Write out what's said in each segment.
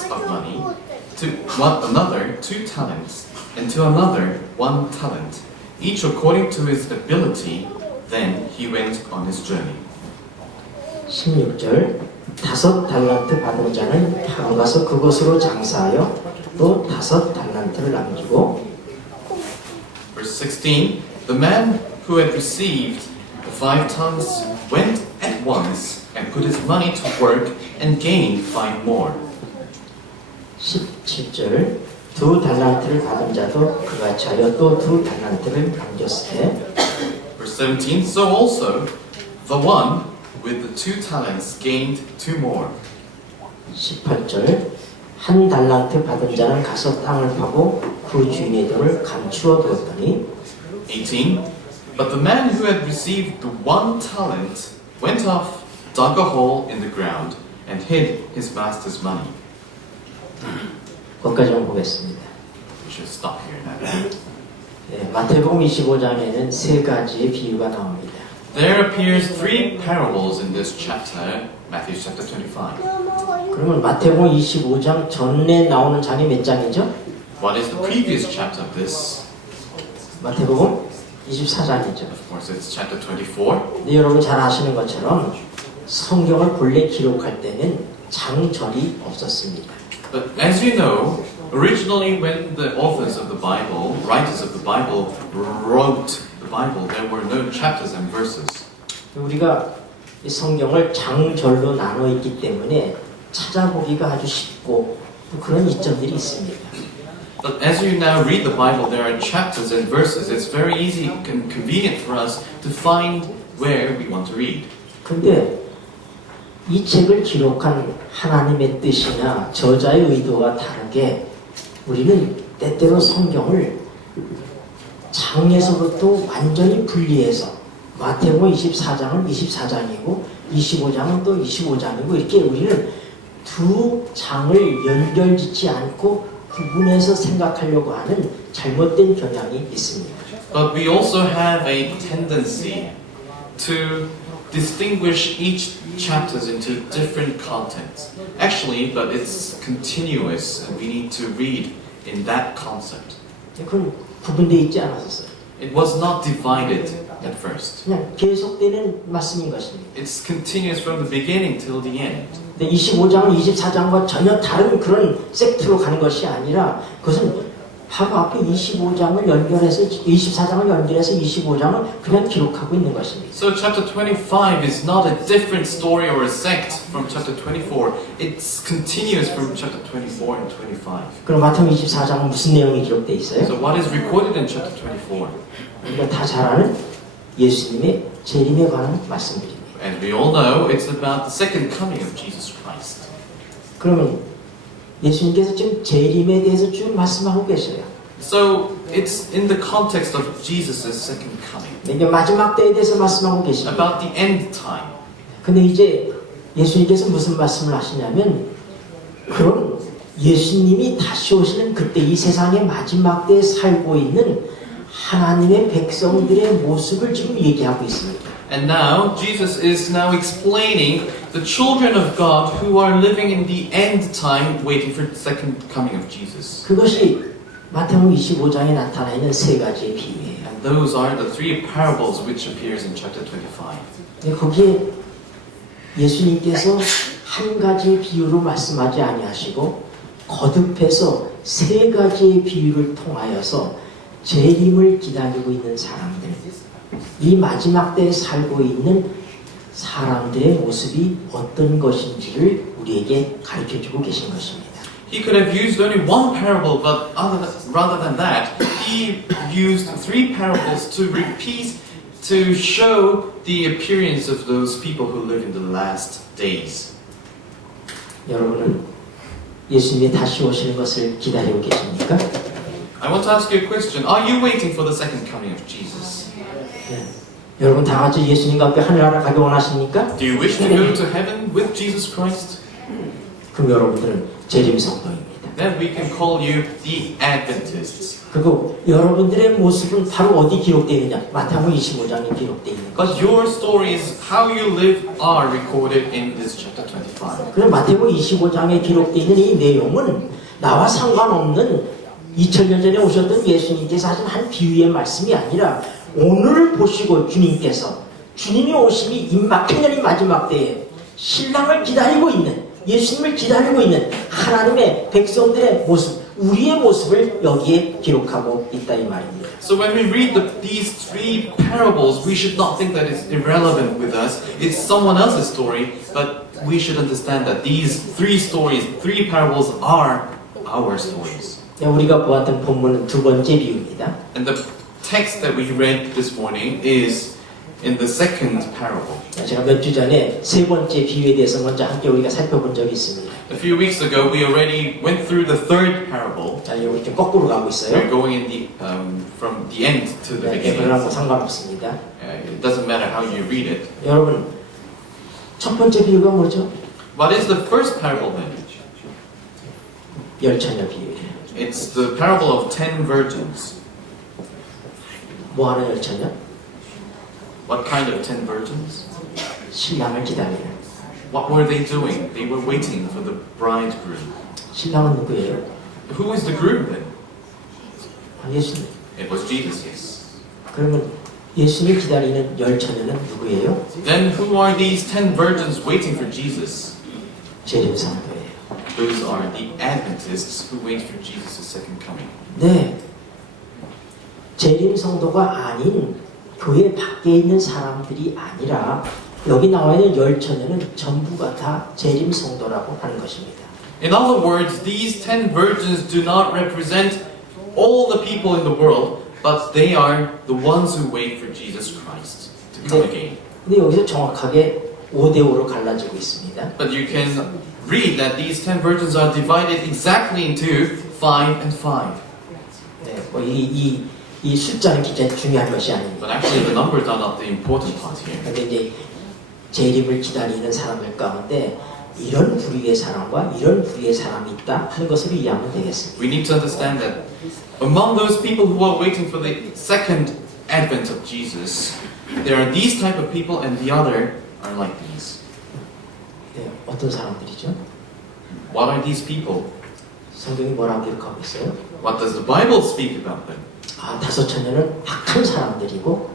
of money, to one another 2 talents, and to another 1 talent, each according to his ability. Then he went on his journey. 16절 5 달란트 받은 자는 바로 가서 그곳으로 장사하여 또 5 달란트를 남기고 Verse 16, the man who had received the 5 talents went at once and put his money to work and gained 5 more. 17절 2 달란트를 받은 자도 그같이 하여 또 2 달란트를 남겼을 때 Verse 17, so also the one with the 2 talents gained 2 more. 18절 1 달란트 받은 자는 가서 땅을 파고 그 주인의 돈을 감추어 두었더니 18, but the man who had received the 1 talent went off, dug a hole in the ground, and hid his master's money. 거기까지만 보겠습니다. We should stop here now. 네, 마태복음 25장에는 3가지의 비유가 나옵니다. There appears 3 parables in this chapter, Matthew chapter 25. 그러면 마태복음 25장 전에 나오는 장이 몇 장이죠? What is the previous chapter of this? 마태복음 24장이죠. Of course, it's chapter 24. 근데 여러분 잘 아시는 것처럼 성경을 본래 기록할 때는 장절이 없었습니다. But as you know, originally when the authors of the Bible, writers of the Bible, wrote the Bible, there were no chapters and verses. 우리가 이 성경을 장절로 나눠 있기 때문에 찾아보기가 아주 쉽고 그런 이점들이 있습니다. But as you now read the Bible, there are chapters and verses. It's very easy and convenient for us to find where we want to read. 근데 이 책을 기록한 하나님의 뜻이나 저자의 의도와 다르게 우리는 때때로 성경을 장에서부터 완전히 분리해서 마태복음 24장은 24장이고 25장은 또 25장이고 이렇게 우리는 2 장을 연결짓지 않고 구분해서 생각하려고 하는 잘못된 경향이 있습니다. But we also have a tendency to distinguish each chapters into different contents. Actually, but it's continuous and we need to read in that concept. 그건 구분되어 있지 않았었어요. It was not divided at first. 그냥 계속되는 말씀인 것입니다. It's continuous from the beginning till the end. 근데 25장은 24장과 전혀 다른 그런 섹트로 가는 것이 아니라 그것은 바로 앞에 25장을 연결해서 24장을 연결해서 25장을 그냥 기록하고 있는 것입니다. So chapter 25 is not a different story or a sect from chapter 24. It's continuous from chapter 24 and 25. 그럼 마태복음 24장은 무슨 내용이 기록되어 있어요? So what is recorded in chapter 24? 우리가 다 잘 아는 예수님의 재림에 관한 말씀들입니다. And we all know it's about the second coming of Jesus Christ. 그러면 예수님께서 지금 재림에 대해서 쭉 말씀하고 계셔요. So it's in the context of Jesus' second coming. 이게 마지막 때에 대해서 말씀하고 계십니다. About the end time. 근데 이제 예수님께서 무슨 말씀을 하시냐면 그럼 예수님이 다시 오시는 그때 이 세상의 마지막 때에 살고 있는 하나님의 백성들의 모습을 지금 얘기하고 있습니다. And now Jesus is now explaining the children of God who are living in the end time waiting for the second coming of Jesus. 그것이 마태복음 25장에 나타나 있는 3가지의 비유예요. And those are the 3 parables which appears in chapter 25. 근데 거기에 예수님께서 한 가지의 비유로 말씀하지 아니하시고 거듭해서 3가지의 비유를 통하여서 재림을 기다리고 있는 사람들, 이 마지막 때에 살고 있는 사람들의 모습이 어떤 것인지를 우리에게 가르쳐주고 계신 것입니다. He could have used only 1 parable, but rather than that, he used 3 parables to repeat, to show the appearance of those people who live in the last days. 여러분은 예수님이 다시 오시는 것을 기다리고 계십니까? I want to ask you a question. Are you waiting for the second coming of Jesus? 네. 여러분 다 같이 예수님과 함께 하늘나라 가기 원하십니까? Do you wish to go to heaven with Jesus Christ? 그럼 여러분들은 재림 성도입니다. then we can call you the Adventists. 그리고 여러분들의 모습은 바로 어디 기록되어 있느냐? 마태복음 25장에 기록되어 있는 것. But your stories, how you live, are recorded in this chapter 25. 그래서 마태복음 25장에 기록되어 있는 이 내용은 나와 상관없는 2000년 전에 오셨던 예수님께서 하신 한 비유의 말씀이 아니라 오늘 보시고 주님이 오심이 임박하는 이 마지막 때에 신랑을 기다리고 있는, 예수님을 기다리고 있는 하나님의 백성들의 모습, 우리의 모습을 여기에 기록하고 있다 이 말입니다. So when we read these three parables, we should not think that it's irrelevant with us. It's someone else's story, but we should understand that these three stories, three parables are our stories. 우리가 보았던 본문은 두 번째 비유입니다. And the text that we read this morning is in the second parable. 제가 몇 주 전에 세 번째 비유에 대해서 먼저 함께 우리가 살펴본 적이 있습니다. A few weeks ago, we already went through the third parable. 자, 여기 좀 거꾸로 가고 We're 있어요. going in from the end to the 네, beginning. 그거랑 상관없습니다. It doesn't matter how you read it. 여러분, 첫 번째 비유가 뭐죠? What is the first parable then? 열처녀 비유예요. It's the parable of 10 virgins. 뭐 하는 열처녀? What kind of 10 virgins? 신랑을 기다리는. What were they doing? They were waiting for the bridegroom. 신랑은 누구예요? Who is the groom then? 예수님. It was Jesus, yes. 그러면 예수님을 기다리는 열처녀는 누구예요? Then who are these 10 virgins waiting for Jesus? 재림성도예요. Those are the Adventists who wait for Jesus' second coming. 네. 재림성도가 아닌 교회 밖에 있는 사람들이 아니라 여기 나와 있는 열처녀는 전부가 다 재림성도라고 하는 것입니다. In other words, these 10 virgins do not represent all the people in the world, but they are the ones who wait for Jesus Christ to come again. 근데 여기서 정확하게 5대5로 갈라지고 있습니다. But you can read that these 10 virgins are divided exactly into 5 and 5. 네, 이 숫자는 굉장히 중요한 것이 아닙니다. But actually the numbers are not the important part here. 근데 이제 재림을 기다리는 사람들 가운데 이런 부류의 사람과 이런 부류의 사람이 있다 하는 것을 이해하면 되겠습니다. We need to understand that among those people who are waiting for the second advent of Jesus, there are these type of people and the other are like these. 네, 어떤 사람들이죠? What are these people? 성경이 뭐라고 기록하고 있어요? What does the Bible speak about them? 아, 다섯 처녀는 악한 사람들이고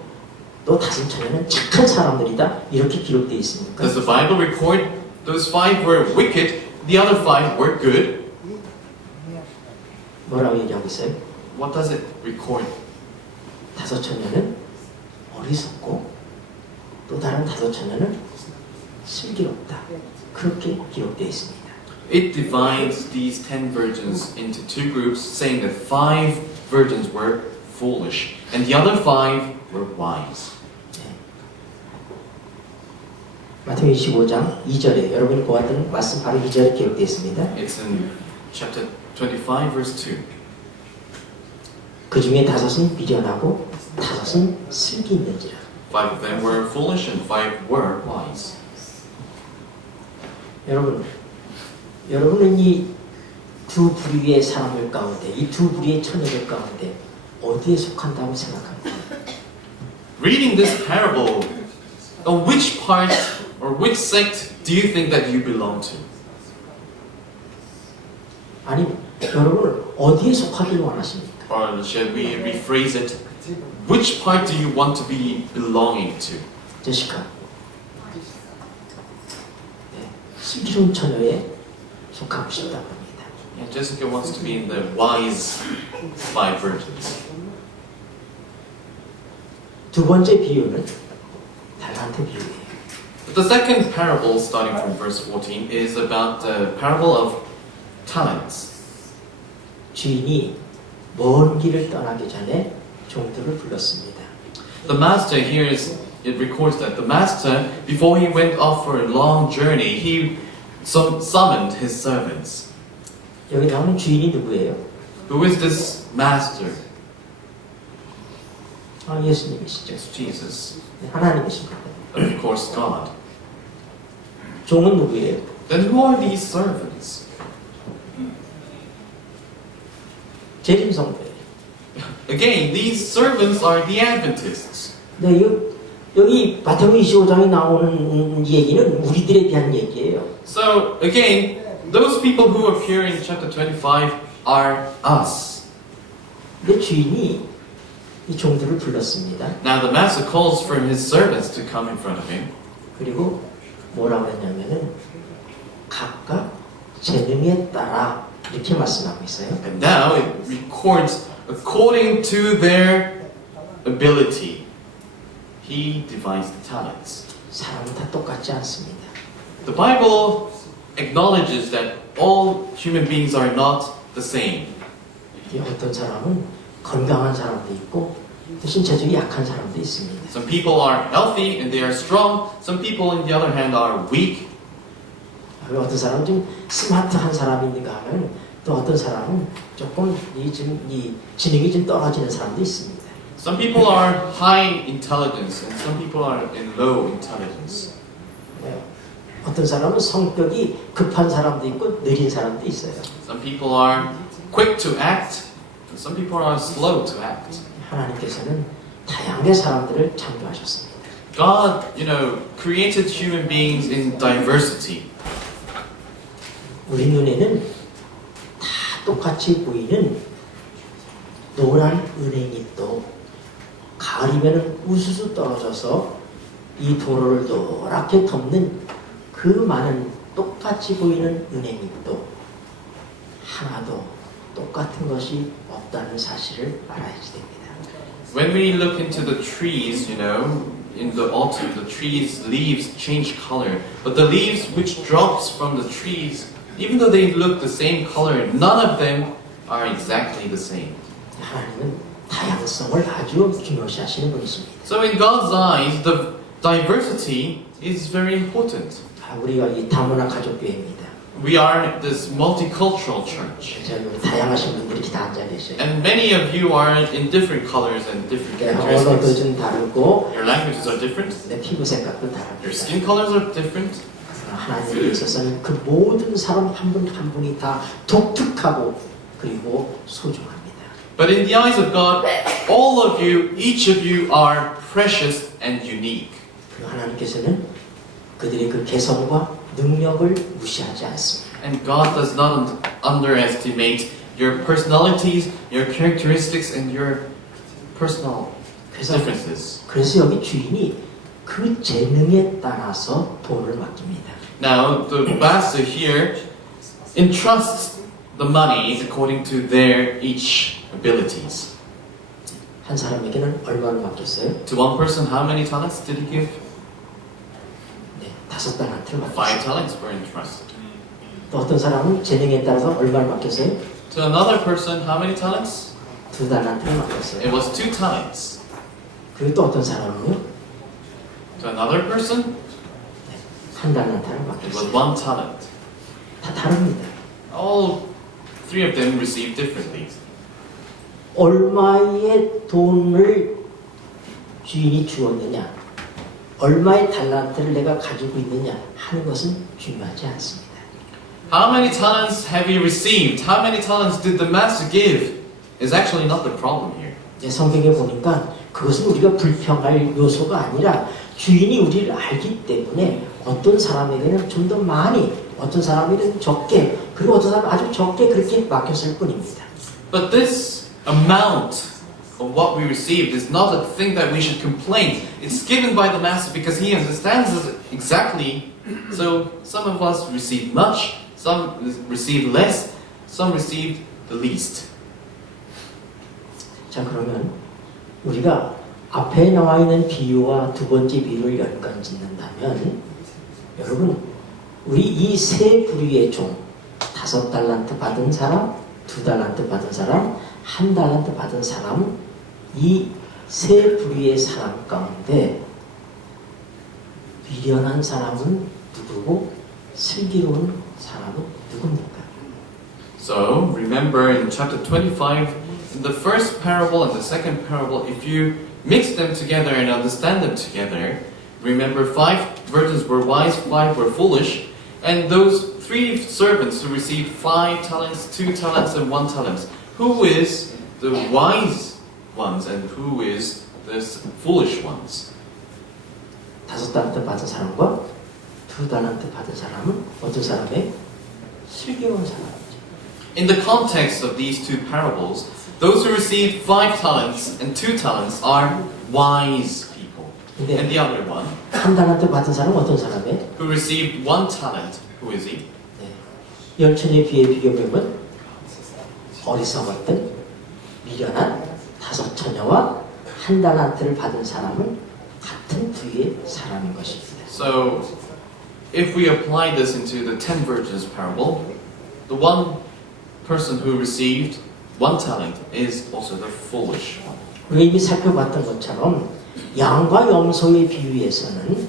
또 다섯 처녀는 착한 사람들이다 이렇게 기록되어 있습니까? Does the Bible record those 5 were wicked, the other 5 were good? 뭐라고 얘기하고 있어요? What does it record? 다섯 처녀는 어리석고 또 다른 다섯 처녀는 슬기롭다 그렇게 기록되어 있습니다. It divides these 10 virgins into two groups, saying that 5 virgins were foolish and the other 5 were wise. 마태복음 25장 2절에 여러분이 보았던 말씀 바로 2절에 기록되어 있습니다. It's in chapter 25, verse 2. 그 중에 다섯은 미련하고 다섯은 슬기 있는지라. 5 of them were foolish and 5 were wise. 여러분은 이 두 부류의 사람들 가운데, 이 두 부류의 처녀들 가운데 어디에 속한다고 생각합니까? Reading this parable, on which part or which sect do you think that you belong to? 아니, 여러분은 어디에 속하길 원하십니까? Or should we rephrase it? Which part do you want to be belonging to? 제시카. 네, 슬기로운 처녀에 속하고 싶다고 합니다. Yeah, Jessica wants to be in the wise 5 virgins. 두 번째 비유는 달란트 비유예요. But the second parable, starting from verse 14, is about the parable of talents. 주인이 먼 길을 떠나기 전에 종들을 불렀습니다. The master here it records that the master, before he went off for a long journey, he summoned his servants. 여기 나오는 주인이 누구예요? Who is this master? 아, 예수님이시죠. It's Jesus. 네, 하나님이십니다. Of course, God. 종은 누구예요? Then who are these servants? 재림성도예요. Again, these servants are the Adventists. 네, 여기 마태복음 25장에 나오는 얘기는 우리들에 대한 얘기예요. So again, those people who appear in chapter 25 are us. 근데 주인이 이 종들을 불렀습니다. Now the master calls for his servants to come in front of him. 그리고 뭐라고 했냐면은 각각 재능에 따라 이렇게 말씀하고 있어요. And now it records according to their ability. He divides the talents. 사람은 다 똑같지 않습니다. The Bible acknowledges that all human beings are not the same. 어떤 사람은 건강한 사람도 있고 또 신체적이 약한 사람도 있습니다. Some people are healthy and they are strong. Some people, on the other hand, are weak. 어떤 사람은 좀 스마트한 사람이 있는가 하면 또 어떤 사람은 조금 이 지능이 좀 떨어지는 사람도 있습니다. Some people are high intelligence and some people are in low intelligence. 어떤 사람은 성격이 급한 사람도 있고 느린 사람도 있어요. Some people are quick to act and some people are slow to act. 하나님께서는 다양한 사람들을 창조하셨습니다. God, created human beings in diversity. 우리 눈에는 다 똑같이 보이는 노란 은행잎도 가을이면 우수수 떨어져서 이 도로를 노랗게 덮는 그 많은 똑같이 보이는 은행잎도 하나도 똑같은 것이 없다는 사실을 알아야지 됩니다. When we look into the trees, in the autumn, the trees' leaves change color. But the leaves which drops from the trees, even though they look the same color, none of them are exactly the same. 하나님은 다양성을 아주 중요시하시는 분이십니다. So in God's eyes, the diversity is very important. 우리가 이 다문화 가족교회입니다. We are this multicultural church. 우리 다양하신 분들이 이렇게 다 앉아 계셔요. And many of you are in different colors and different 언어도 characteristics. 좀 다르고 Your languages are different. 내 피부 색깔도 Your 다릅니다. skin colors are different. 하나님에 있어서는 그 모든 사람 한 분 한 분이 다 독특하고 그리고 소중합니다. But in the eyes of God, all of you, each of you are precious and unique. 그 하나님께서는 그들의 그 개성과 능력을 무시하지 않습니다. And God does not underestimate your personalities, your characteristics, and your personal differences. 그래서 여기 주인이 그 재능에 따라서 돈을 맡깁니다. Now, the master here entrusts the money according to their each abilities. 한 사람에게는 얼마를 맡겼어요? To one person, how many talents did he give? 네, 5달란트를 5 맡겼어요. talents were entrusted. 또 어떤 사람은 재능에 따라서 얼마를 맡겼어요? To another person, how many talents? 2달란트를 It 맡겼어요. was 2 talents. 그리고 또 어떤 사람은요? To another person, 3달란트를 it was 맡겼어요. 1 talent. 다 다릅니다. All 3 of them received differently. 얼마의 돈을 주인이 주었느냐, 얼마의 달란트를 내가 가지고 있느냐 하는 것은 중요하지 않습니다. How many talents have you received? How many talents did the master give? Is actually not the problem here. 성경에 보니까 그것은 우리가 불평할 요소가 아니라 주인이 우리를 알기 때문에 어떤 사람에게는 좀 더 많이, 어떤 사람에게는 적게, 그리고 어떤 사람은 아주 적게 그렇게 맡겼을 뿐입니다. But this amount of what we received is not a thing that we should complain. It's given by the master because he understands us exactly. So some of us received much, some received less, some received the least. 자, 그러면 우리가 앞에 나와 있는 비유와 두 번째 비유를 연관 짓는다면 여러분, 우리 이 세 부류의 종, 5달란트 받은 사람, 2달란트 받은 사람, 1달란트 받은 사람, 이 세 부류의 사람 가운데 미련한 사람은 누구고 슬기로운 사람은 누굽니까? So remember in chapter 25, in the first parable and the second parable, if you mix them together and understand them together, remember 5 virgins were wise, 5 were foolish, and those 3 servants who received 5 talents, 2 talents, and 1 talent, who is the wise ones and who is the foolish ones. 5달란트 받은 사람과 2달란트 받은 사람은 어떤 사람의 슬기로운 사람이죠. In the context of these two parables, those who received 5 talents and 2 talents are wise people. 근데 And the other one, 1달란트 받은 사람은 어떤 사람의? who received 1 talent, who is he? 네. 열처녀에 비해 비교해보면 어리석었던 미련한 5 처녀와 1달란트를 받은 사람은 같은 부류의 사람인 것입니다. So, if we apply this into the 10 virgins parable, the one person who received 1 talent is also the foolish one. 우리가 이미 살펴봤던 것처럼 양과 염소의 비유에서는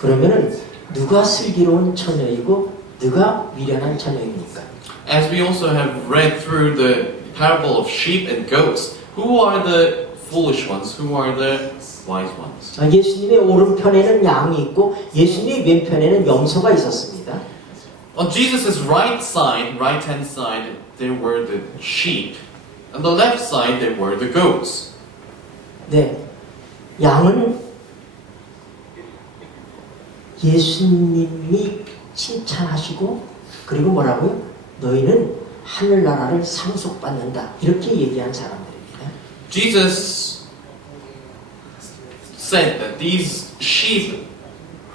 그러면은 누가 슬기로운 처녀이고 누가 미련한 처녀입니까? As we also have read through the parable of sheep and goats, who are the foolish ones? Who are the wise ones? 예수님의 오른편에는 양이 있고 예수님의 왼편에는 염소가 있었습니다. On Jesus' right side, right-hand side, there were the sheep. On the left side, there were the goats. 네, 양은 예수님이 칭찬하시고 그리고 뭐라고요? 너희는 하늘나라를 상속받는다 이렇게 얘기한 사람들입니다. Jesus said that these sheep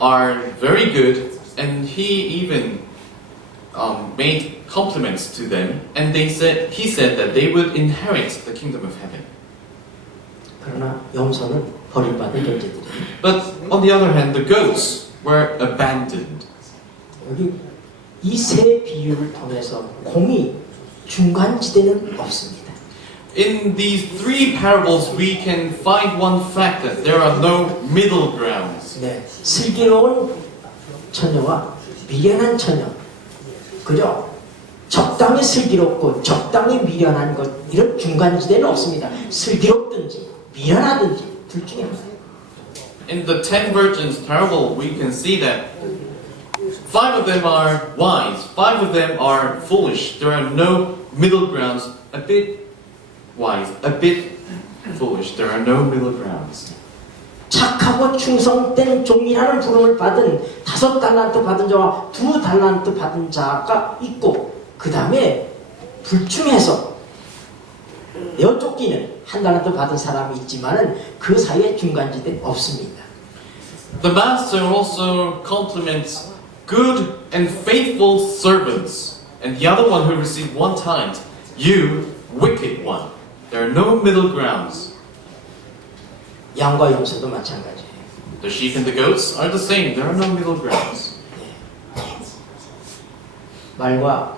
are very good, and he even made compliments to them, and he said that they would inherit the kingdom of heaven. 그러나 염소는 버림받은 존재들이에요. But on the other hand, the goats were abandoned. 여기 이 세 비유를 통해서 공이 중간지대는 없습니다. In these 3 parables, we can find one fact that there are no middle grounds. 네, 슬기로운 처녀와 미련한 처녀, 그죠? 적당히 슬기롭고 적당히 미련한 것 이런 중간지대는 없습니다. 슬기롭든지 미련하든지 둘 중에 하나예요. In the 10 virgins parable, we can see that 5 of them are wise, 5 of them are foolish. There are no middle grounds, a bit wise, a bit foolish. There are no middle grounds. 착하고 충성된 종이라는 부름을 받은 5 달란트 받은 자와 2 달란트 받은 자가 있고 그 다음에 불충해서 내어쫓기는 1 달란트 받은 사람이 있지만은 그 사이에 중간지대 없습니다. The master also compliments good and faithful servants, and the other one who received 1 talent, you wicked one. There are no middle grounds. 양과 염소도 마찬가지예요. The sheep and the goats are the same. There are no middle grounds. 말과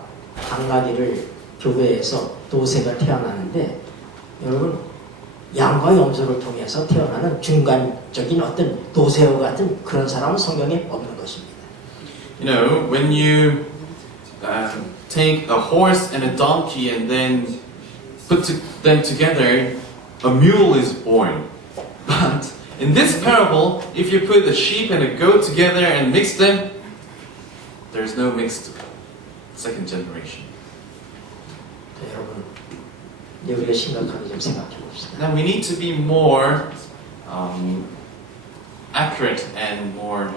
당나귀를 교배해서 도새가 태어나는데 여러분 양과 염소를 통해서 태어나는 중간적인 어떤 도새와 같은 그런 사람은 성경에 없는 것입니다. You know, when you take a horse and a donkey and then put them together, a mule is born. But in this parable, if you put a sheep and a goat together and mix them, there's no mixed second generation. 여러분, 이제 우리가 심각하게 좀 생각해 봅시다. Now we need to be more accurate and more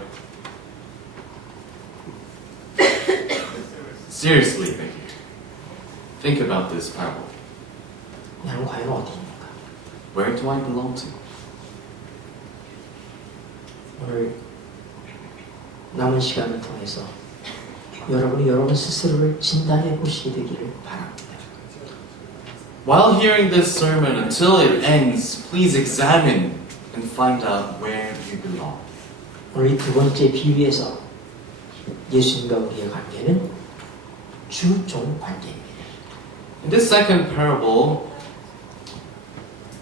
seriously think about this parable. 나는 과연 어디입니까? Where do I belong to? 오늘 남은 시간을 통해서 여러분이 여러분 스스로를 진단해 보시게 되기를 바랍니다. While hearing this sermon, until it ends, please examine and find out where you belong. 오늘 이 2번째 비유에서 예수님과 우리의 관계는 주종 관계입니다. In this second parable,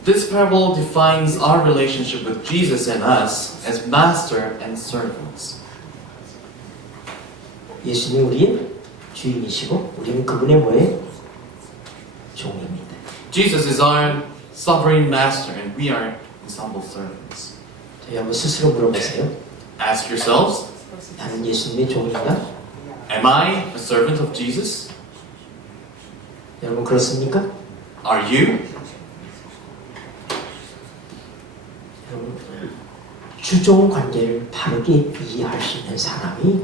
this parable defines our relationship with Jesus and us as master and servants. 예수님은 우리의 주인이시고 우리는 그분의 뭐예요? 종입니다. Jesus is our sovereign master and we are his humble servants. 저희 한번 스스로 물어보세요. Ask yourselves, 나는 예수님의 종인가? am I a servant of Jesus? 여러분 그렇습니까? Are you? 여러분, 주종 관계를 바르게 이해할 수 있는 사람이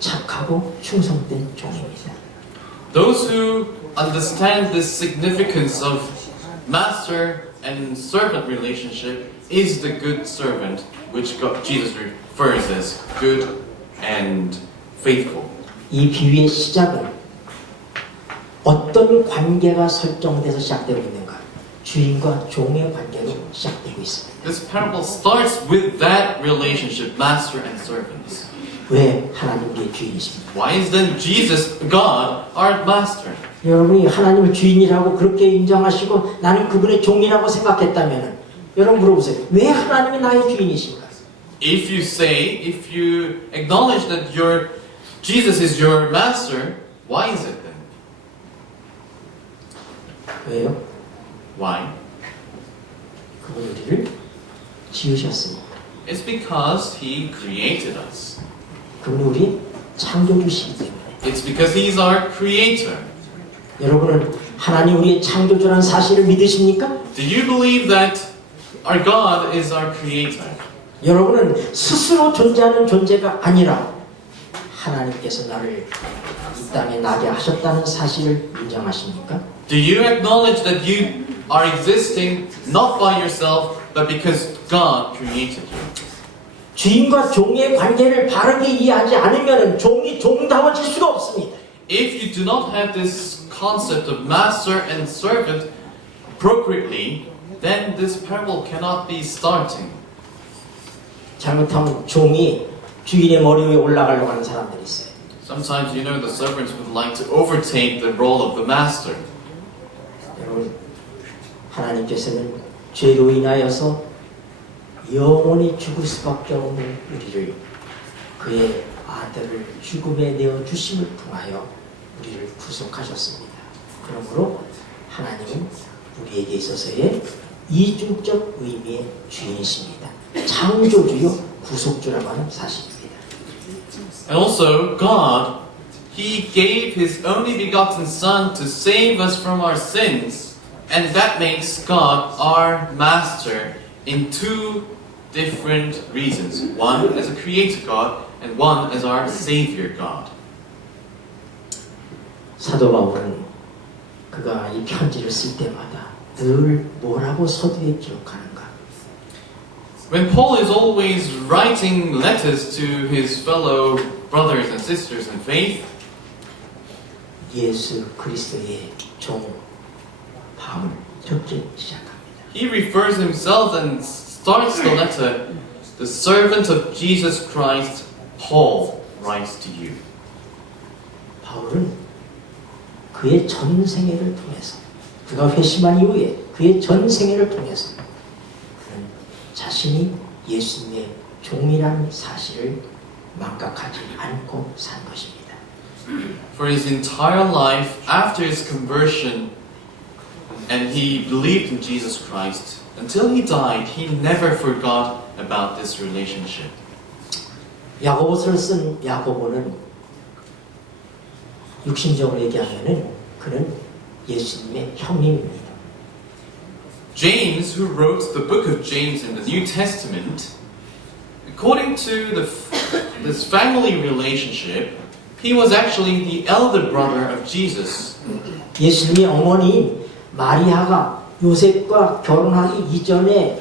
착하고 충성된 종입니다. Those who understand the significance of master and servant relationship is the good servant, which Jesus refers as good and faithful. 이 비유의 시작은 어떤 관계가 설정돼서 시작되고 있는가? 주인과 종의 관계로 시작되고 있습니다. This parable starts with that relationship, master and servants. 왜 하나님의 주인이십니까? Why is then Jesus, God, our master? 여러분이 하나님을 주인이라고 그렇게 인정하시고 나는 그분의 종이라고 생각했다면 여러분 물어보세요. 왜 하나님이 나의 주인이신가? If you acknowledge that Jesus is your master, why is it then? 왜요? Why? 그분 우리를 지으셨습니다. It's because He created us. 그분이 우리 창조주시기 때문에. It's because He's our creator. 여러분은 하나님 우리의 창조주라는 사실을 믿으십니까? Do you believe that our God is our creator? 여러분은 스스로 존재하는 존재가 아니라 하나님께서 나를 이 땅에 나게 하셨다는 사실을 인정하십니까? Do you acknowledge that you are existing not by yourself, but because God created you? 주인과 종의 관계를 바르게 이해하지 않으면 종이 종다워질 수가 없습니다. If you do not have this concept of master and servant appropriately, then this parable cannot be starting. 잘못하면 종이 주인의 머리 위에 올라가려고 하는 사람들이 있어요. Sometimes you know the servants would like to overtake the role of the master. 여러분, 하나님께서는 죄로 인하여서 영원히 죽을 수밖에 없는 우리를 그의 아들을 죽음에 내어 주심을 통하여 우리를 구속하셨습니다. 그러므로 하나님은 우리에게 있어서의 이중적 의미의 주인이십니다. 창조주요 구속주라고 하는 사실입니다. And also, God, He gave His only begotten Son to save us from our sins, and that makes God our master in two different reasons. One as a creator God, and one as our Savior God. 사도 바울은 그가 이 편지를 쓸 때마다 늘 뭐라고 서두에 기록하는가? When Paul is always writing letters to his fellow brothers and sisters in faith, 예수 그리스도의 종 바울 이렇게 시작합니다. he refers himself and starts the letter, the servant of Jesus Christ, Paul writes to you. 바울은 그의 전 생애를 통해서 그가 회심한 이후에 그의 전 생애를 통해서 그는 자신이 예수님의 종이라는 사실을 망각하지 않고 산 것입니다. For his entire life, after his conversion, and he believed in Jesus Christ, until he died, he never forgot about this relationship. 야고보서를 쓴 야고보는 육신적으로 얘기하면은 그는 예수님의 형님입니다. James, who wrote the book of James in the New Testament, according to this family relationship, he was actually the elder brother of Jesus. 예수님의 어머니인 마리아가 요셉과 결혼하기 이전에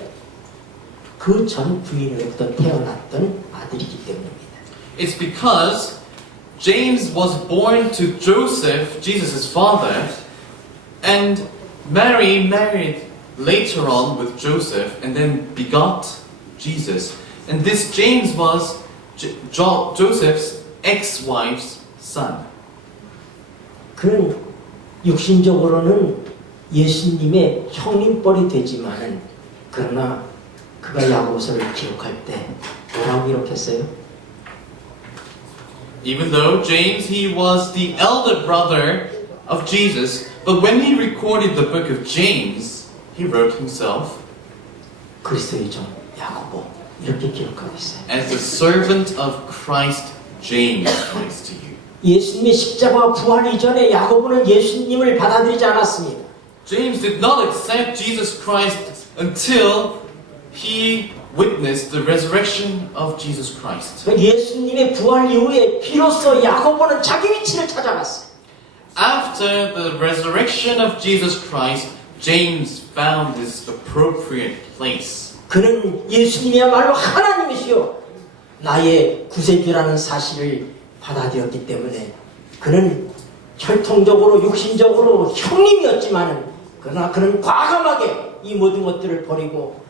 그 전 부인으로부터 태어났던 아들이기 때문입니다. It's because James was born to Joseph, Jesus' father, and Mary married later on with Joseph and then begot Jesus. And this James was Joseph's ex-wife's son. 그는 육신적으로는 예수님의 형님뻘이 되지만은 그러나 그가 야고보서를 기록할 때 뭐라고 기록했어요? Even though James, he was the elder brother of Jesus, but when he recorded the book of James, he wrote himself 그리스도의 종 야고보 이렇게 기록하고 있어요. as the servant of Christ, James writes to you. 예수님의 십자가와 부활 이전에 야고보는 예수님을 받아들이지 않았습니다. James did not accept Jesus Christ until he witnessed the resurrection of Jesus Christ. 예수님의 부활 이후에 비로소 야고보는 자기 위치를 찾아갔어요. After the resurrection of Jesus Christ, James found his appropriate place. 그는 예수님이야말로 하나님이시요 나의 구세주라는 사실을 받아들였기 때문에 그는 혈통적으로 육신적으로 형님이었지만은 그러나 그는 과감하게 이 모든 것들을 버리고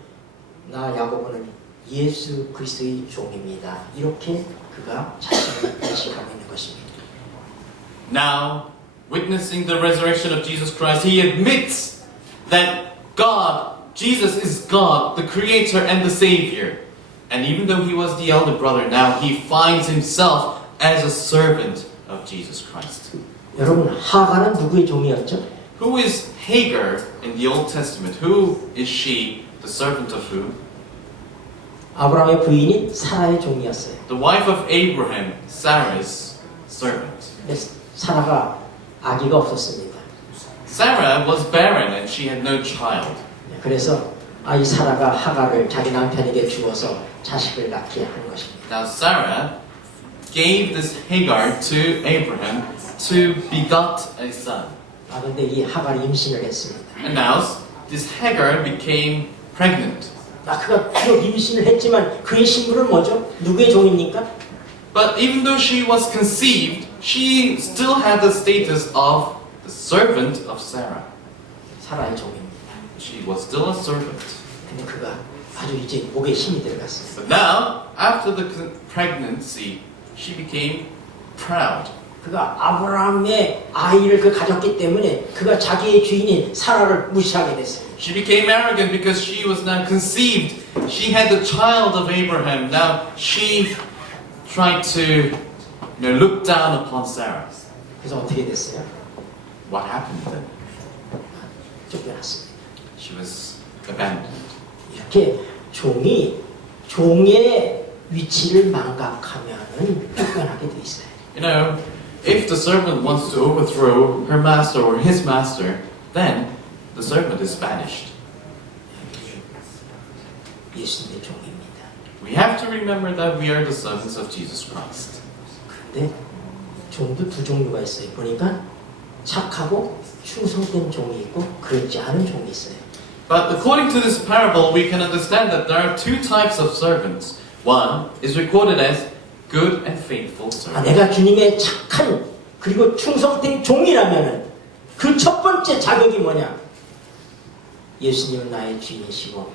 나 야고보는 예수 그리스도의 종입니다. 이렇게 그가 자신을 인식하고 있는 것입니다. Now, witnessing the resurrection of Jesus Christ, he admits that God, Jesus is God, the Creator and the Savior. And even though he was the elder brother, now he finds himself as a servant of Jesus Christ. 여러분 하갈은 누구의 종이었죠? Who is Hagar in the Old Testament? Who is she, the servant of who? 아브라함의 부인인 사라의 종이었어요. The wife of Abraham, Sarah's servant. 사라가 아기가 없었습니다. Sarah was barren and she had no child. 그래서 이 사라가 하갈을 자기 남편에게 주어서 자식을 낳게 한 것입니다. Now Sarah gave this Hagar to Abraham to begot a son. 그런데 이 하갈이 임신을 했습니다. And now this Hagar became pregnant. 그가 비록 임신을 했지만 그의 신분은 뭐죠? 누구의 종입니까? But even though she was conceived, she still had the status of the servant of Sarah. 사라의 종입니다. She was still a servant. 근데 그가 아주 이제 목에 힘이 들어갔어요. But now, after the pregnancy, she became proud. 그가 아브라함의 아이를 가졌기 때문에 그가 자기의 주인인 사라를 무시하게 됐어요. She became arrogant because she was now conceived. She had the child of Abraham. Now she tried to look down upon Sarah. 그래서 어떻게 됐어요? What happened then? 쫓겨났습니다. She was abandoned. 이렇게 종의 위치를 망각하면은 쫓겨나게 돼 있어요. You know, if the servant wants to overthrow her master or his master, then the servant is banished. 예수님의 종입니다. We have to remember that we are the servants of Jesus Christ. 근데 종도 두 종류가 있어요. 보니까 착하고 충성된 종이 있고 그렇지 않은 종이 있어요. But according to this parable, we can understand that there are two types of servants. One is recorded as good and faithful servant. 내가 주님의 착한 그리고 충성된 종이라면은 그 첫 번째 자격이 뭐냐? 예수님은 나의 주인이시고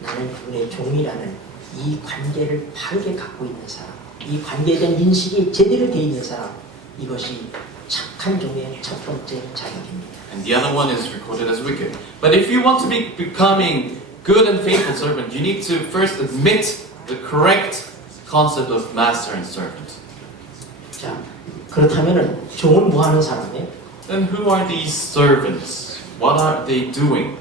나는 그분의 종이라는 이 관계를 바르게 갖고 있는 사람, 이 관계에 대한 인식이 제대로 되어 있는 사람, 이것이 착한 종의 첫 번째 자격입니다. And the other one is recorded as wicked. But if you want to be becoming good and faithful servant, you need to first admit the correct concept of master and servant. 자, 그렇다면은 종은 뭐 하는 사람이에요? Then who are these servants? What are they doing?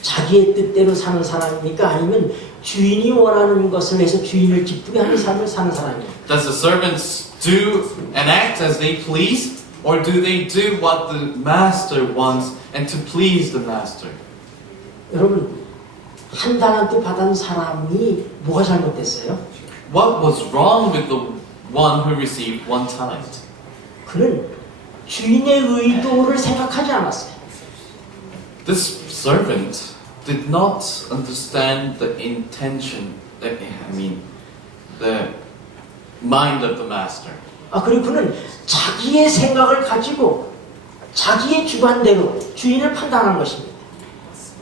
자기의 뜻대로 사는 사람입니까? 아니면 주인이 원하는 것을 해서 주인을 기쁘게 하는 삶을 사는 사람입니까? Does the servants do and act as they please? Or do they do what the master wants and to please the master? 여러분, 한 달란트 받은 사람이 뭐가 잘못됐어요? What was wrong with the one who received 1 talent? 그는 주인의 의도를 생각하지 않았어요. This servant did not understand the intention, the mind of the master. 그리고 그는 자기의 생각을 가지고 자기의 주관대로 주인을 판단한 것입니다.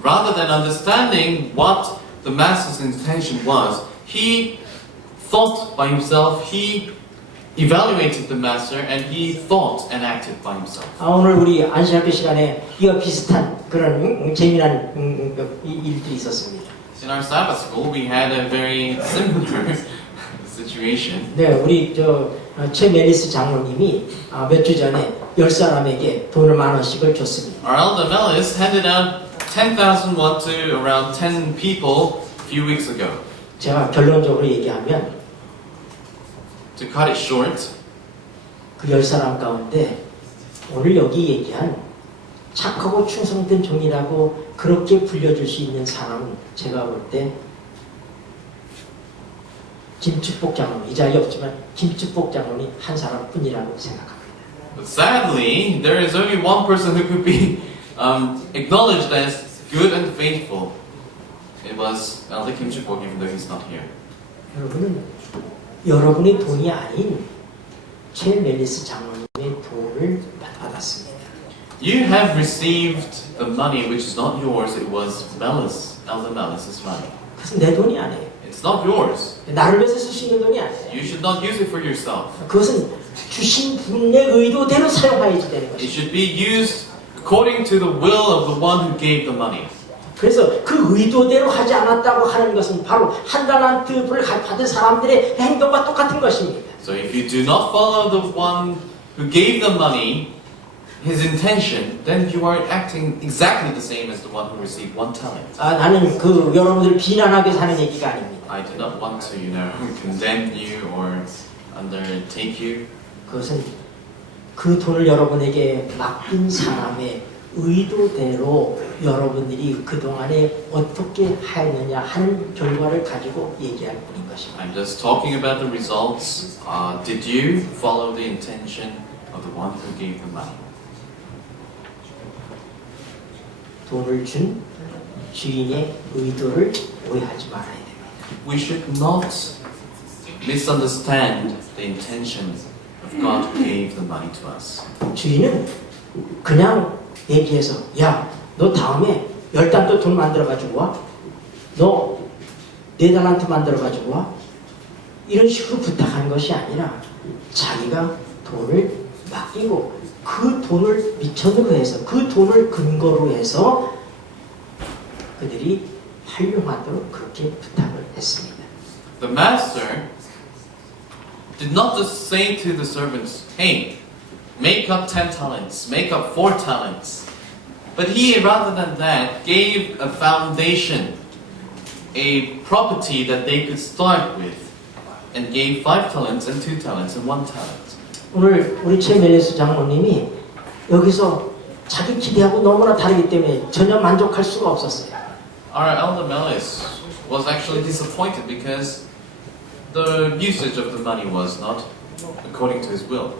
Rather than understanding what the master's intention was, he thought by himself, he evaluated the master, and he thought and acted by himself. 오늘 우리 안식학교 시간에 이와 비슷한 그런 재미난 일들이 있었습니다. In our Sabbath school, we had a very similar situation. 네, 우리 최 메리스 장로님이 몇 주 전에 10사람에게 돈을 10,000원씩을 줬습니다. Our elder Melis handed out 10,000 won to around 10 people a few weeks ago. 제가 결론적으로 얘기하면 To cut it short, 그 10사람 가운데 오늘 여기 얘기한 착하고 충성된 종이라고 그렇게 불려줄 수 있는 사람은 제가 볼 때 김축복 장로님, 이 자리에 없지만 김축복 장로님 한 사람뿐이라고 생각합니다. But sadly, there is only one person who could be acknowledged as good and faithful. It was Elder Kim Chuk-bok, even though he's not here. 여러분은 여러분의 돈이 아닌 최 멜리스 장로님의 돈을 받았습니다. You have received the money which is not yours. It was Elder Melis's money. 그것은 내 돈이 아니에요. It's not yours. 나를 위해서 쓸 수 있는 돈이 아니에요. You should not use it for yourself. 그것은 주신 분의 의도대로 사용해야지 되는 It 것입니다. should be used according to the will of the one who gave the money. 그래서 그 의도대로 하지 않았다고 하는 것은 바로 한 달란트를 받은 사람들의 행동과 똑같은 것입니다. So if you do not follow the one who gave the money, his intention, then you are acting exactly the same as the one who received 1 talent. 나는 그 여러분들을 비난하게 하는 얘기가 아닙니다. I do not want to, condemn you or undertake you. 그것은 그 돈을 여러분에게 맡긴 사람의 의도대로 여러분들이 그동안에 어떻게 하였느냐 하는 결과를 가지고 얘기할 뿐인 것입니다. I'm just talking about the results. Did you follow the intention of the one who gave the money? 돈을 준 주인의 의도를 오해하지 말아야 됩니다. We should not misunderstand the intention of God who gave the money to us. 주인은 그냥 얘기해서 야, 너 다음에 10달러 돈 만들어가지고 와. 너 4달란트 만들어가지고 와. 이런 식으로 부탁하는 것이 아니라 자기가 돈을 맡기고 그 돈을 미천으로 해서 그 돈을 근거로 해서 그들이 활용하도록 그렇게 부탁을 했습니다. The master did not just say to the servants, hey, make up 10 talents, make up 4 talents. But he, rather than that, gave a foundation, a property that they could start with, and gave 5 talents and 2 talents and 1 talent. 오늘 우리 최 멜리스 장로님이 여기서 자기 기대하고 너무나 다르기 때문에 전혀 만족할 수가 없었어요. Our elder Melis was actually disappointed because the usage of the money was not according to his will.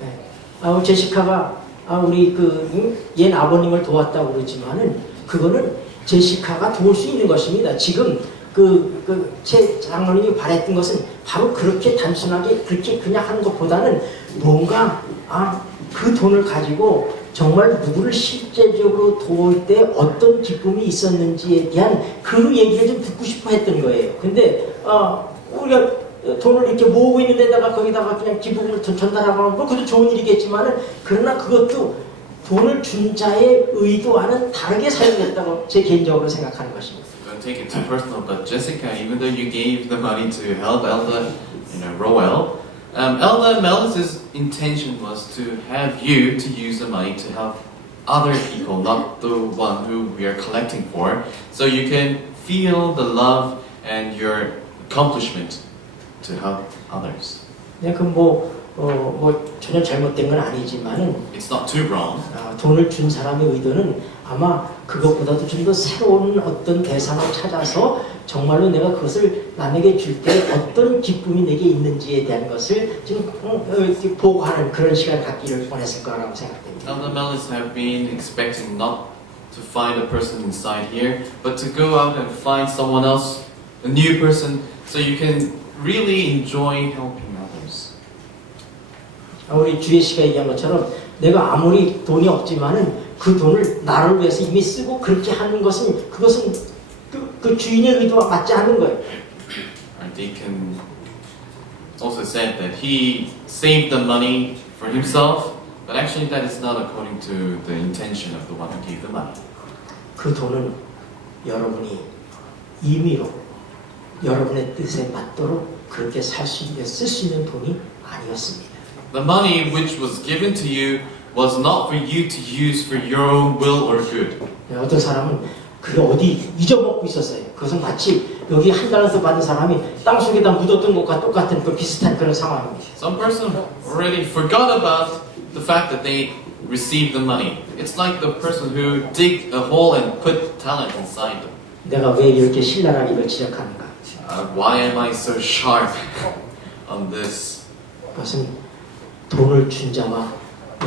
네. 제시카가 우리 옛 아버님을 도왔다고 그러지만은 그거는 제시카가 도울 수 있는 것입니다. 지금 제 장로님이 바랬던 것은 바로 그렇게 단순하게 그렇게 그냥 하는 것보다는 뭔가 그 돈을 가지고 정말 누구를 실제적으로 도울 때 어떤 기쁨이 있었는지에 대한 그 얘기를 좀 듣고 싶어 했던 거예요. 근데 우리가 돈을 이렇게 모으고 있는 데다가 거기다가 그냥 기쁨을 전달하고 하는 건 그것도 좋은 일이겠지만은 그러나 그것도 돈을 준 자의 의도와는 다르게 사용했다고 제 개인적으로 생각하는 것입니다. Don't take it too personal, but Jessica, even though you gave the money to help Elder, Roel, Elder Melis's intention was to have you to use the money to help other people, not the one who we are collecting for, so you can feel the love and your accomplishment to help others. 네, 전혀 잘못된 건 아니지만은 It's not too wrong. 돈을 준 사람의 의도는 아마 그것보다도 좀 더 새로운 어떤 대상을 찾아서 정말로 내가 그것을 남에게 줄 때 어떤 기쁨이 내게 있는지에 대한 것을 좀 보고하는 그런 시간을 갖기를 원했을 거라고 생각됩니다. Elder Melis have been expecting not to find a person inside here, but to go out and find someone else, a new person, so you can really enjoy helping others. 우리 주혜 씨가 얘기한 것처럼 내가 아무리 돈이 없지만은 그 돈을 나를 위해서 이미 쓰고 그렇게 하는 것은 그것은 그 주인의 의도와 맞지 않는 거예요. Our deacon also said that he saved the money for himself, but actually that is not according to the intention of the one who gave the money. 그 돈은 여러분이 임의로 여러분의 뜻에 맞도록 그렇게 쓸 수 있는 돈이 아니었습니다. The money which was given to you was not for you to use for your own will or good. 어떤 사람은 그게 어디 잊어먹고 있었어요. 그것은 마치 여기 한 달러서 받은 사람이 땅 속에다 묻었던 것과 똑같은 비슷한 그런 상황입니다. Some person already forgot about the fact that they receive the money. It's like the person who dig a hole and put talent inside them. 내가 왜 이렇게 신랄하게 이걸 지적하는가? Why am I so sharp on this? 그것은 돈을 준 자와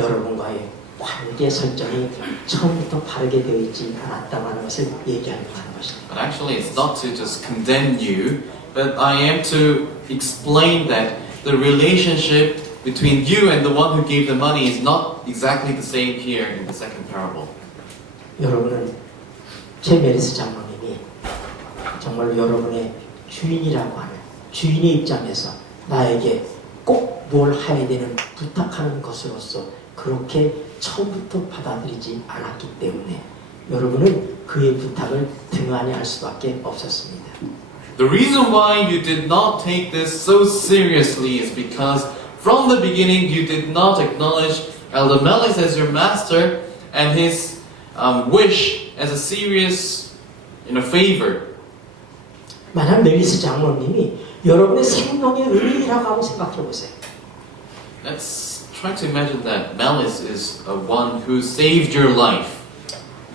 여러분과의 관계 설정이 처음부터 바르게 되어 있지 않았다는 것을 얘기하려고 하는 것입니다. But actually, it's not to just condemn you, but I am to explain that the relationship between you and the one who gave the money is not exactly the same here in the second parable. 여러분은 제 메리스 장로님이 정말 여러분의 주인이라고 하는 주인의 입장에서 나에게 꼭 뭘 해야 되는 부탁하는 것으로서 그렇게 처음부터 받아들이지 않았기 때문에 여러분은 그의 부탁을 등한히 할 수밖에 없었습니다. The reason why you did not take this so seriously is because from the beginning you did not acknowledge Elder Melis as your master and his wish as a serious favor. 만약 멜리스 장로님이 여러분의 생명의 은인이라고 하고 생각해 보세요. Let's try to imagine that Melis is one who saved your life.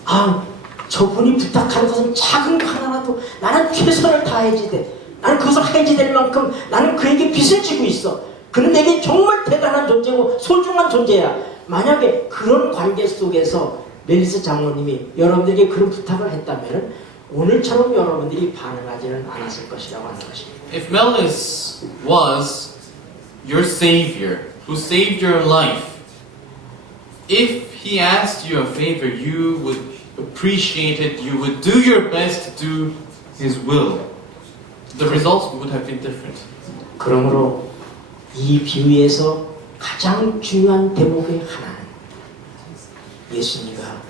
아, 저분이 부탁하는 것은 작은 거 하나라도 나는 최선을 다해야지 돼. 나는 그것을 해야지 될 만큼 나는 그에게 빚을 지고 있어. 그는 내게 정말 대단한 존재고 소중한 존재야. 만약에 그런 관계 속에서 멜리스 장로님이 여러분들에게 그런 부탁을 했다면 오늘처럼 여러분들이 반응하지는 않았을 것이라고 하는 것입니다. If Melis was your savior, who saved your life, if he asked you a favor, you would appreciate it, you would do your best to do his will. The results would have been different. 그러므로 이 비유에서 가장 중요한 대목의 하나는 예수님과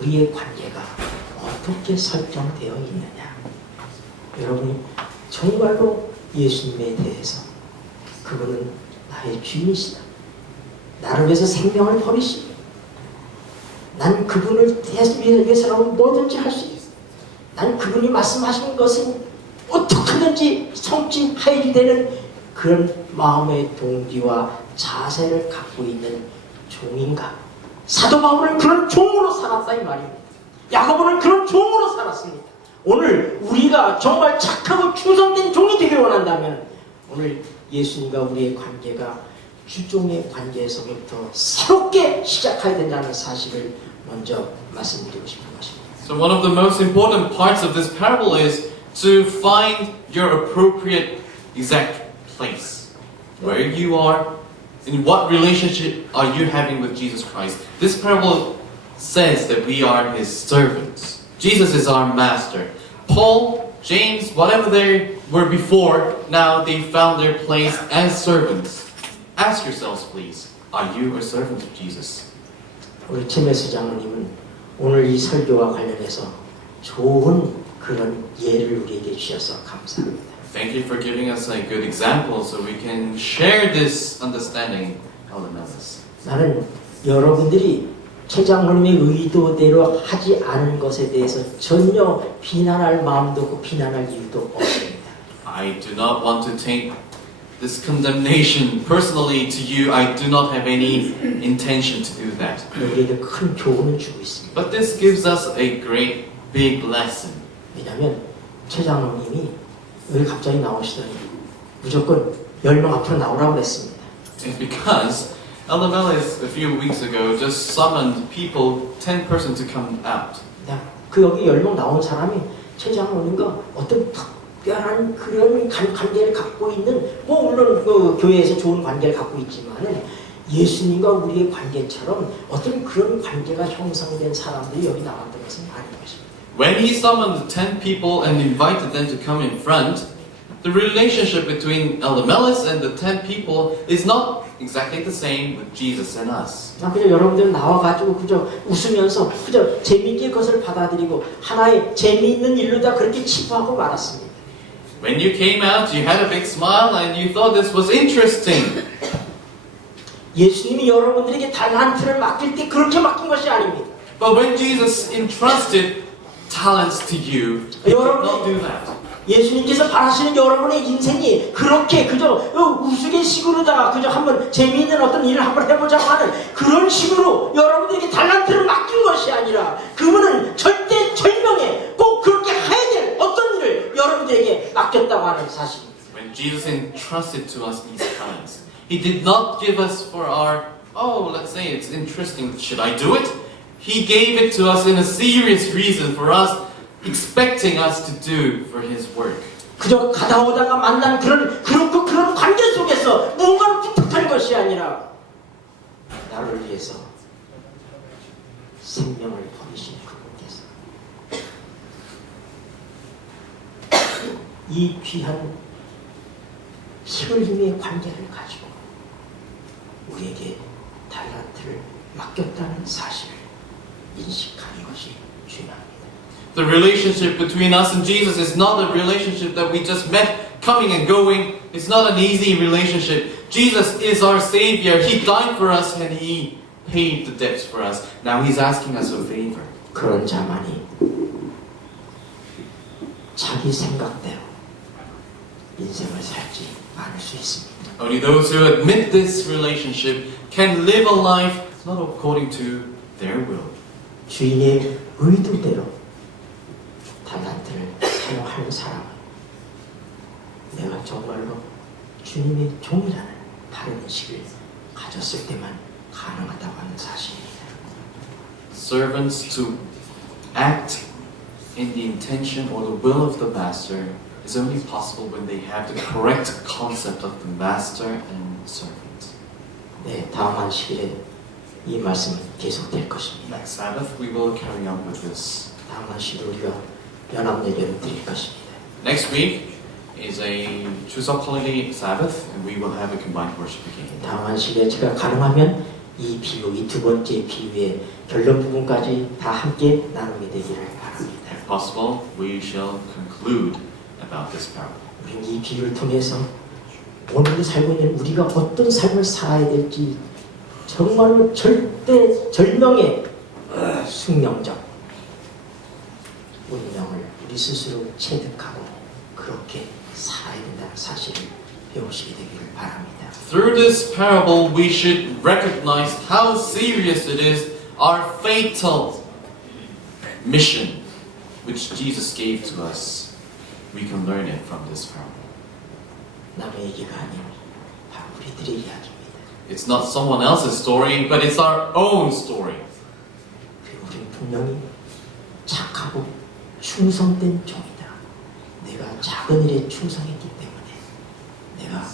우리의 관계가 어떻게 설정되어 있느냐. 여러분이 정말로 예수님에 대해서 그분은 나의 주인이시다. 나를 위해서 생명을 버리시고 난 그분을 위해서라면 뭐든지 할 수 있어. 난 그분이 말씀하신 것은 어떻게든지 성취하여야 되는 그런 마음의 동기와 자세를 갖고 있는 종인가. 사도 바울은 그런 종으로 살았다 이 말입니다. 야고보는 그런 종으로 살았습니다. 오늘 우리가 정말 착하고 충성된 종이 되길 원한다면 오늘 예수님과 우리의 관계가 주종의 관계에서부터 새롭게 시작해야 된다는 사실을 먼저 말씀드리고 싶은 것입니다. So one of the most important parts of this parable is to find your appropriate exact place. Where you are, in what relationship are you having with Jesus Christ? This parable says that we are his servants. Jesus is our master. Paul, James, whatever they were before, now they found their place as servants. Ask yourselves, please, are you a servant of Jesus? 우리 최메스 장로님은 오늘 이 설교와 관련해서 좋은 그런 예를 우리에게 주셔서 감사합니다. Thank you for giving us a good example so we can share this understanding of the Melis. 나는 여러분들이 최 장로님의 의도대로 하지 않은 것에 대해서 전혀 비난할 마음도 없고 비난할 이유도 없습니다. I do not want to take this condemnation personally to you. I do not have any intention to do that. 우리에게 큰 교훈을 주고 있습니다. But this gives us a great big lesson. 왜냐하면 최 장로님이 여기 갑자기 나오시더니 무조건 10명 앞으로 나오라고 했습니다. It's because Elder Melis a few weeks ago just summoned people, 10% to come out. 그 여기 10명 나온 사람이 최 장로님과 어떤 특별한 그런 관계를 갖고 있는 물론 그 교회에서 좋은 관계를 갖고 있지만은 예수님과 우리의 관계처럼 어떤 그런 관계가 형성된 사람들이 여기 나왔던 것은 아닌 것입니다. When he summoned 10 people and invited them to come in front, the relationship between Elder Melis and the 10 people is not exactly the same with Jesus and us. 그저 여러분들 나와가지고 그저 웃으면서 그저 재미있게 그것을 받아들이고 하나의 재미있는 일로다 그렇게 치부하고 말았습니다. When you came out, you had a big smile and you thought this was interesting. 예수님이 여러분들에게 달란트를 맡길 때 그렇게 맡긴 것이 아닙니다. But when Jesus entrusted talents to you, he did not do that. 예수님께서 바라시는 여러분의 인생이 그렇게 그저 우스갯식으로다가 그저 한번 재미있는 어떤 일을 한번 해보자고 하는 그런 식으로 여러분들이 entrusted to us these talents. He did not give us for our, oh, let's say it's interesting, should I do it? He gave it to us in a serious reason for us, expecting us to do for His work. 그저 가다 오다가 만난 그런 관계 속에서 무언가를 부탁할 것이 아니라 나를 위해서 생명을 버리신 그분께서 이 귀한 힘을 힘의 관계를 가지고 우리에게 달란트를 맡겼다는 사실을 인식하는 것이 중요합니다. The relationship between us and Jesus is not a relationship that we just met coming and going. It's not an easy relationship. Jesus is our Savior. He died for us and He paid the debts for us. Now He's asking us a favor. 그런 자만이 자기 생각대로 인생을 살지 않을 수 있습니다. Only those who admit this relationship can live a life not according to their will. 주인의 의도대로 달란트를 사용하는 사람은 내가 정말로 주님의 종이라는 바른 인식을 가졌을 때만 가능하다고 하는 사실입니다. Servants to act in the intention or the will of the master is only possible when they have the correct concept of the master and servant. 네, 다음 안식일에 이 말씀은 계속될 것입니다. Next Sabbath we will carry on with this. 다음 안식일에 우리가 연합 예배를 드릴 것입니다. Next week is a Chuseok holiday Sabbath and we will have a combined worship again. 다음 안식일에 제가 가능하면 이 비유, 이 두 번째 비유의 결론 부분까지 다 함께 나누게 되기를 바랍니다. If possible, we shall conclude about this parable. 우리는 이 비유를 통해서 오늘도 살고 있는 우리가 어떤 삶을 살아야 될지 정말로 절명의 숙명적 운명을 우리 스스로 체득하고 그렇게 살아야 된다는 사실을 배우시게 되기를 바랍니다. Through this parable, we should recognize how serious it is, our fatal mission, which Jesus gave to us. We can learn it from this parable. 남의 얘기가 아닌 바로 우리들의 이야기입니다. It's not someone else's story, but it's our own story. 그리고 우리는 분명히 착하고 충성된 종이다. 내가 작은 일에 충성했기 때문에 내가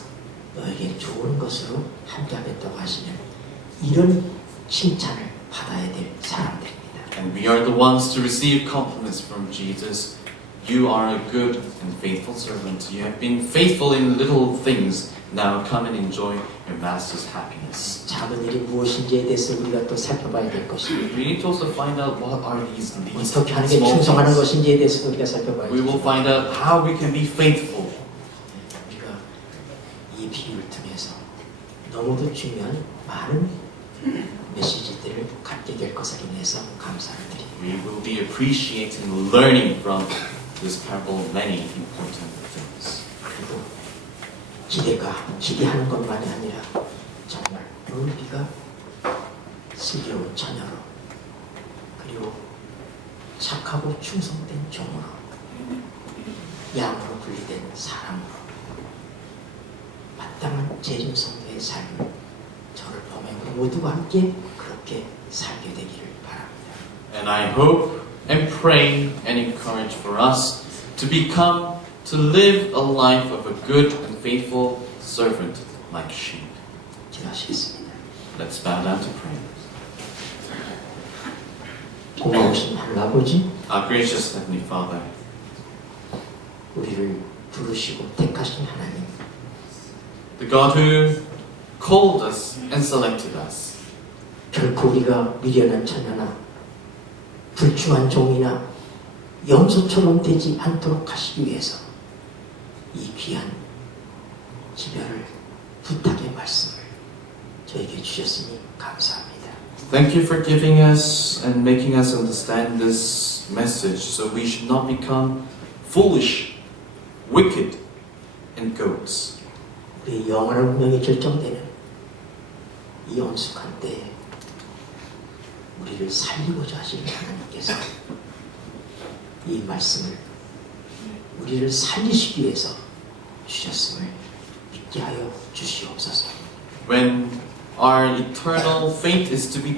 너에게 좋은 것으로 함께하겠다고 하시면 이런 칭찬을 받아야 될 사람들입니다. And we are the ones to receive compliments from Jesus. You are a good and faithful servant. You have been faithful in little things. Now come and enjoy your master's happiness. 작은 일이 무엇인지에 대해서 우리가 또 살펴봐야 될 것입니다. We need to also find out what are these least 어떻게 하는 게 small 충성하는 things. 것인지에 대해서도 우리가 살펴봐야 We will 됩니다. find out how we can be faithful. 우리가 이 비유를 통해서 너무도 중요한 많은 메시지들을 갖게 될 것을 인해서 감사를 드립니다. We will be appreciating, learning from this parable many important things. 그리고 기대하는 것만이 아니라 정말 우리가 슬기로운 처녀로 그리고 착하고 충성된 종으로 양으로 분리된 사람으로 마땅한 재림 성도의 삶을 저를 포함해 모두가 함께 그렇게 살게 되기를 바랍니다. And I hope and pray and encourage for us to live a life of a good and faithful servant like sheep. 기도하시겠습니다. Let's bow down to pray. 고마우신 하늘 아버지, Our gracious Heavenly Father, 우리를 부르시고 택하신 하나님, the God who called us and selected us. 결코 우리가 미련한 처녀나 불충한 종이나 염소처럼 되지 않도록 하시기 위해서 이 귀한 기별을 부탁의 말씀을 저에게 주셨으니 감사합니다. Thank you for giving us and making us understand this message so we should not become foolish, wicked, and goats. 우리 영원한 운명이 결정되는 이 엄숙한 때에 우리를 살리고자 하시는 하나님께서 이 말씀을 우리를 살리시기 위해서 주셨음을 믿고 있게 하여 주시옵소서. When our eternal fate is to be